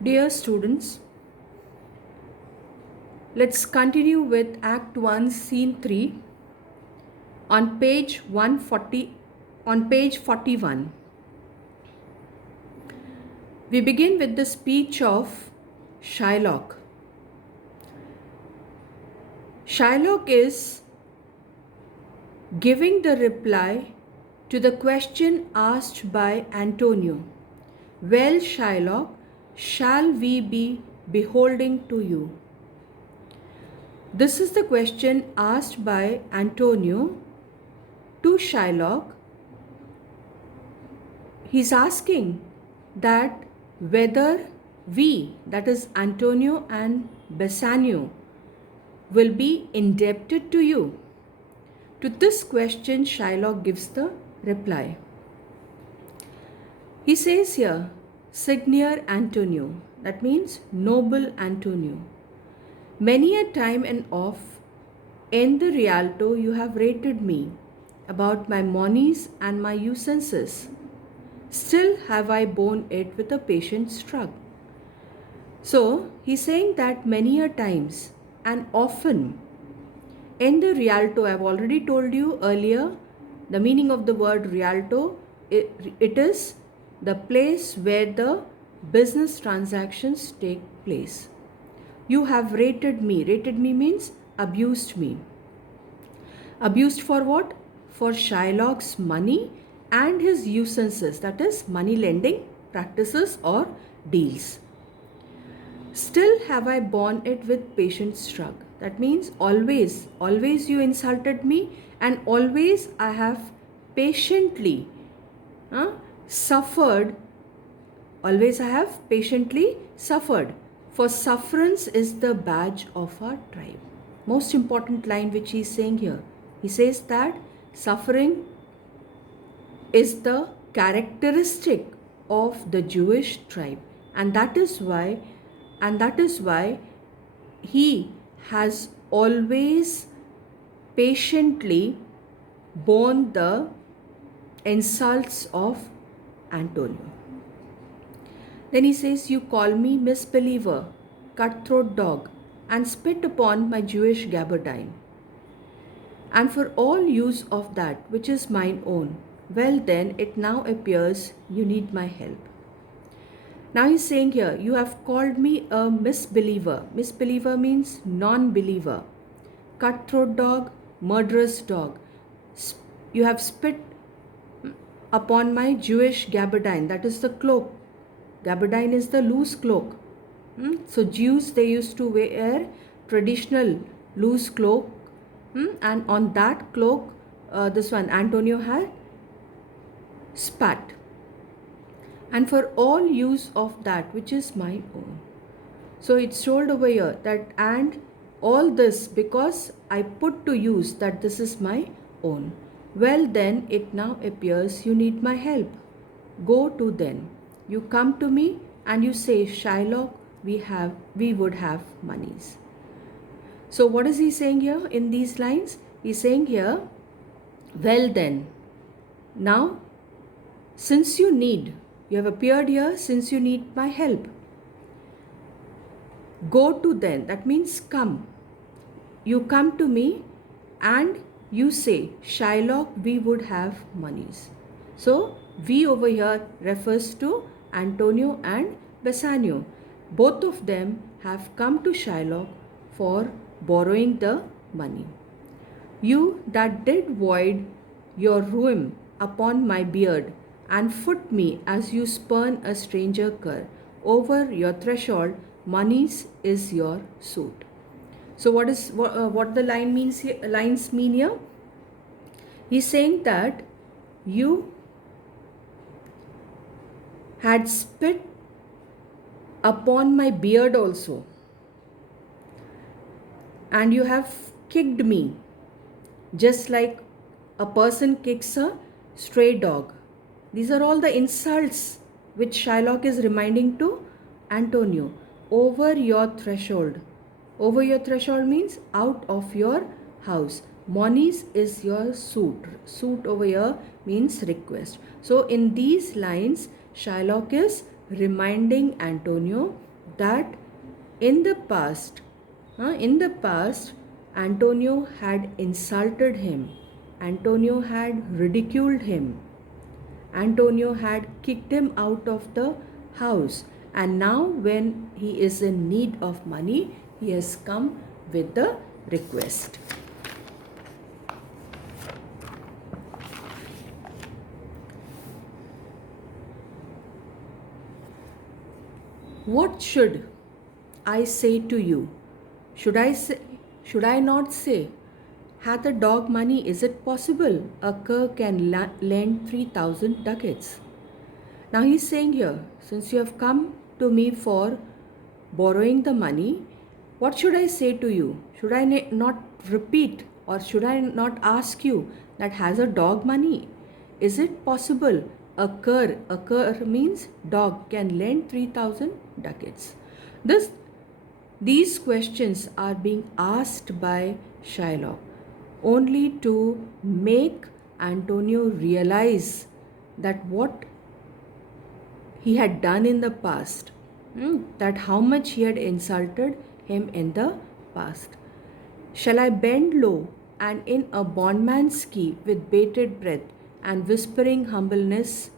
Dear students, let's continue with Act 1, Scene 3 on page 140 on page 41. We begin with the speech of Shylock. Shylock is giving the reply to the question asked by Antonio. Well, Shylock, shall we be beholding to you? This is the question asked by Antonio to Shylock. He's asking that whether we, that is Antonio and Bassanio, will be indebted to you. To this question, Shylock gives the reply. He says here, Signor Antonio, that means noble Antonio. Many a time and oft in the Rialto you have rated me about my monies and my usances. Still have I borne it with a patient shrug. So he's saying that many a times and often in the Rialto, I've already told you earlier the meaning of the word Rialto. It is the place where the business transactions take place. You have rated me. Rated me means abused me. Abused for what? For Shylock's money and his usances, that is money lending practices or deals. Still have I borne it with patient shrug. That means always you insulted me, and always I have patiently suffered. Always I have patiently suffered. For sufferance is the badge of our tribe. Most important line which he is saying here. He says that suffering is the characteristic of the Jewish tribe, and that is why he has always patiently borne the insults of Antonio. Then he says, you call me misbeliever, cutthroat dog, and spit upon my Jewish gabardine. And for all use of that which is mine own, well then it now appears you need my help. Now he's saying here, you have called me a misbeliever. Misbeliever means non-believer. Cutthroat dog, murderous dog. You have spit upon my Jewish gabardine, that is the cloak. Gabardine is the loose cloak. So Jews, they used to wear traditional loose cloak, and on that cloak, this one Antonio had spat. And for all use of that which is my own. So it's told over here that, and all this because I put to use that this is my own. Well then it now appears you need my help. Go to then. You come to me and you say, Shylock, we would have monies. So what is he saying here in these lines? He's saying here, well then, now since you have appeared here since you need my help. Go to then, that means come. You come to me and you say, Shylock, we would have monies. So we over here refers to Antonio and Bassanio. Both of them have come to Shylock for borrowing the money. You that did void your ruin upon my beard, and foot me as you spurn a stranger cur. Over your threshold, monies is your suit. So what the line means here, lines mean here? He's saying that you had spit upon my beard also, and you have kicked me just like a person kicks a stray dog. These are all the insults which Shylock is reminding to Antonio. Over your threshold. Over your threshold means out of your house. Monies is your suit. Suit over here means request. So in these lines, Shylock is reminding Antonio that in the past, Antonio had insulted him, Antonio had ridiculed him, Antonio had kicked him out of the house, and now when he is in need of money, he has come with the request. What should I say to you? Should I not say, hath a dog money? Is it possible a cur can lend 3,000 ducats? Now he's saying here, since you have come to me for borrowing the money, what should I say to you? Should I not repeat, or should I not ask you that has a dog money? Is it possible a cur means dog, can lend 3,000 ducats? These questions are being asked by Shylock only to make Antonio realize that what he had done in the past, that how much he had insulted him in the past. Shall I bend low and in a bondman's key with bated breath and whispering humbleness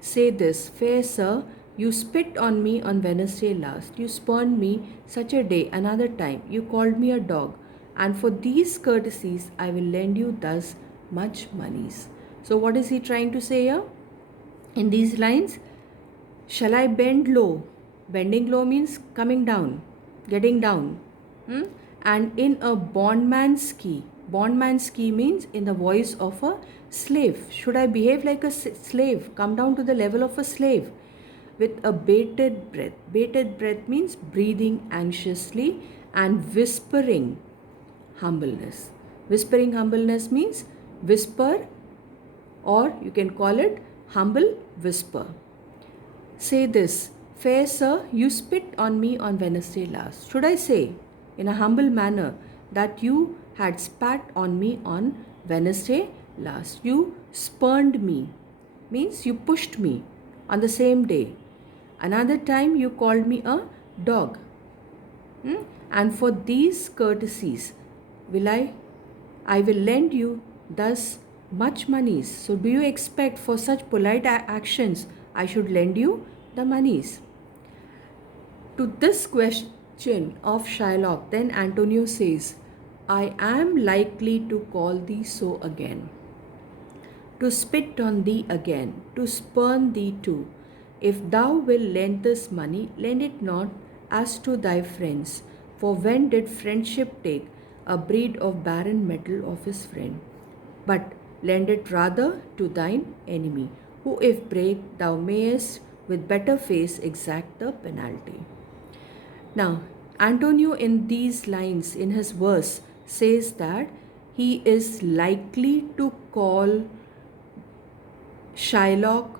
say this, fair sir, you spit on me on Wednesday last. You spurned me such a day another time. You called me a dog. And for these courtesies, I will lend you thus much monies. So what is he trying to say here? In these lines, shall I bend low? Bending low means coming down, getting down. And in a bondman's key. Bondman's key means in the voice of a slave. Should I behave like a slave? Come down to the level of a slave with a bated breath. Bated breath means breathing anxiously and whispering humbleness. Whispering humbleness means whisper, or you can call it humble whisper. Say this, fair sir, you spit on me on Wednesday last. Should I say in a humble manner that you had spat on me on Wednesday last? You spurned me, means you pushed me on the same day. Another time you called me a dog. And for these courtesies I will lend you thus much monies. So do you expect for such polite actions I should lend you the monies? To this question of Shylock, then Antonio says, I am likely to call thee so again, to spit on thee again, to spurn thee too. If thou wilt lend this money, lend it not as to thy friends. For when did friendship take a breed of barren metal of his friend? But lend it rather to thine enemy, who if break, thou mayest with better face exact the penalty. Now, Antonio in these lines, in his verse, says that he is likely to call Shylock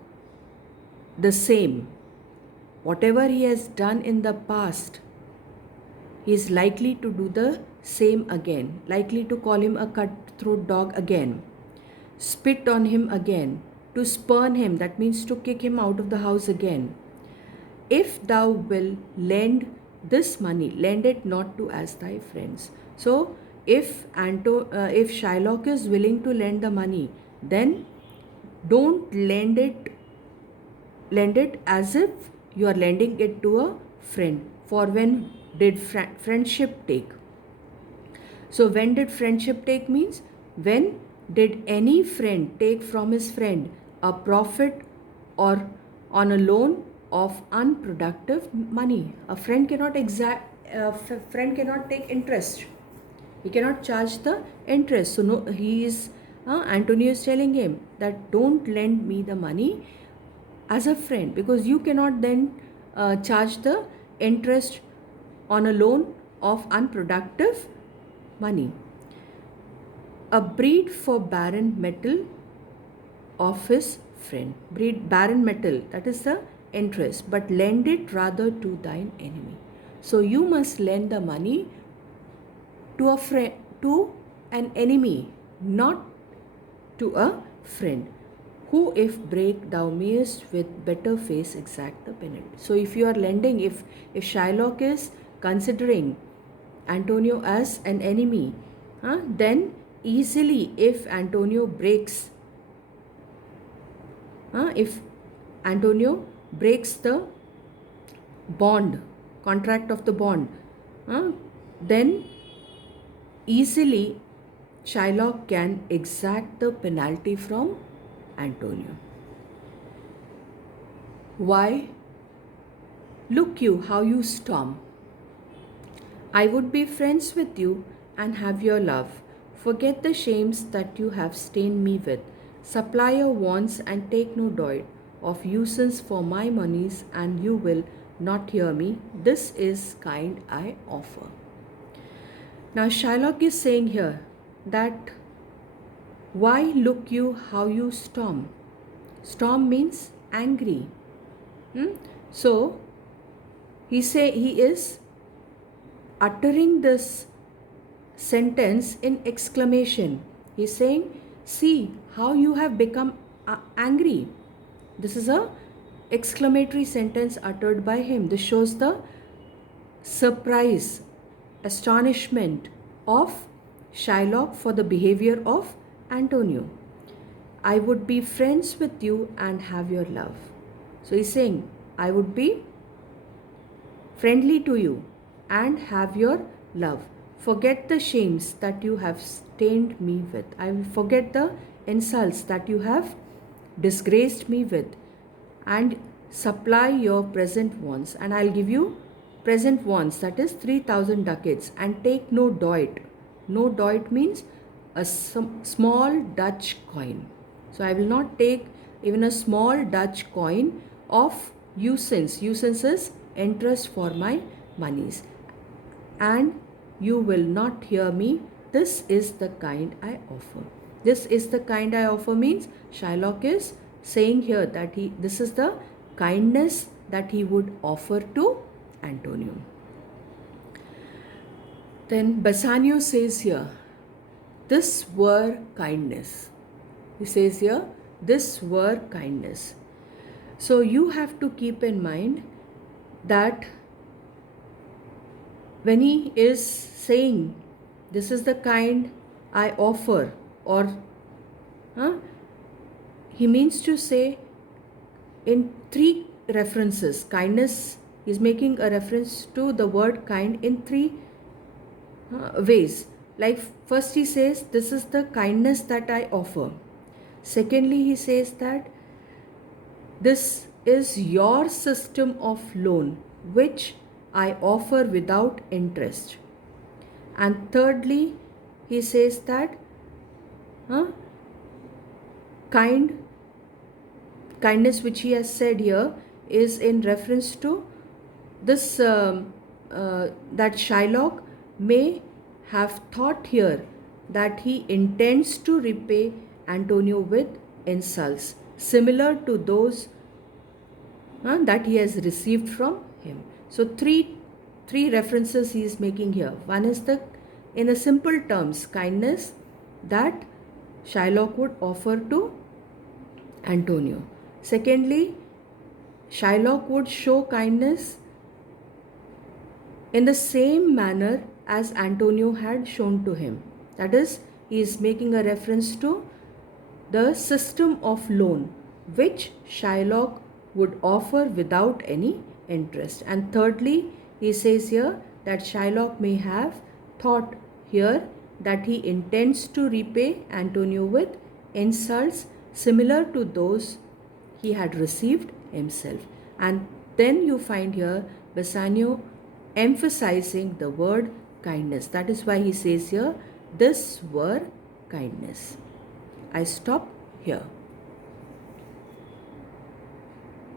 the same. Whatever he has done in the past, he is likely to do the same again, likely to call him a cutthroat dog again, spit on him again, to spurn him, that means to kick him out of the house again. If thou will lend this money, lend it not to as thy friends. So if Shylock is willing to lend the money, then don't lend it as if you are lending it to a friend. For when did friendship take? So when did friendship take means when did any friend take from his friend a profit or on a loan of unproductive money? A friend cannot take interest. He cannot charge the interest. So no, Antonio is telling him that don't lend me the money as a friend, because you cannot then charge the interest on a loan of unproductive money. A breed for barren metal of his friend. Breed barren metal, that is the interest, but lend it rather to thine enemy. So you must lend the money to a friend, to an enemy, not to a friend. Who, if break thou mayest with better face exact the penalty. So if you are lending, if Shylock is considering Antonio as an enemy, then easily if Antonio breaks, if Antonio breaks the bond, contract of the bond, then easily Shylock can exact the penalty from Antonio. Why? Look you how you storm. I would be friends with you and have your love. Forget the shames that you have stained me with. Supply your wants and take no doit of usance for my monies, and you will not hear me. This is kind I offer. Now Shylock is saying here that why look you how you storm? Storm means angry. So he is uttering this sentence in exclamation. He's saying, see how you have become angry. This is a exclamatory sentence uttered by him. This shows the surprise, astonishment of Shylock for the behavior of Antonio. I would be friends with you and have your love. So he's saying, I would be friendly to you and have your love. Forget the shames that you have stained me with. I will forget the insults that you have disgraced me with, and supply your present wants. And I'll give you present wants, that is 3,000 ducats, and take no doit. No doit means a small Dutch coin. So I will not take even a small Dutch coin of usance. Usance is interest for my monies. And you will not hear me. This is the kind I offer. This is the kind I offer means Shylock is saying here that this is the kindness that he would offer to Antonio. Then Bassanio says here, this were kindness. He says here, this were kindness. So you have to keep in mind that when he is saying, this is the kind I offer, or he means to say in three references. Kindness, is making a reference to the word kind in three ways. Like first he says, this is the kindness that I offer. Secondly, he says that this is your system of loan which I offer without interest. And thirdly, he says that kindness which he has said here is in reference to this that Shylock may have thought here that he intends to repay Antonio with insults similar to those that he has received from him. So three references he is making here. One is the, in a simple terms, kindness that Shylock would offer to Antonio. Secondly, Shylock would show kindness in the same manner as Antonio had shown to him. That is, he is making a reference to the system of loan which Shylock would offer without any interest. And thirdly, he says here that Shylock may have thought here that he intends to repay Antonio with insults similar to those he had received himself. And then you find here Bassanio emphasizing the word kindness. That is why he says here, this were kindness. I stop here.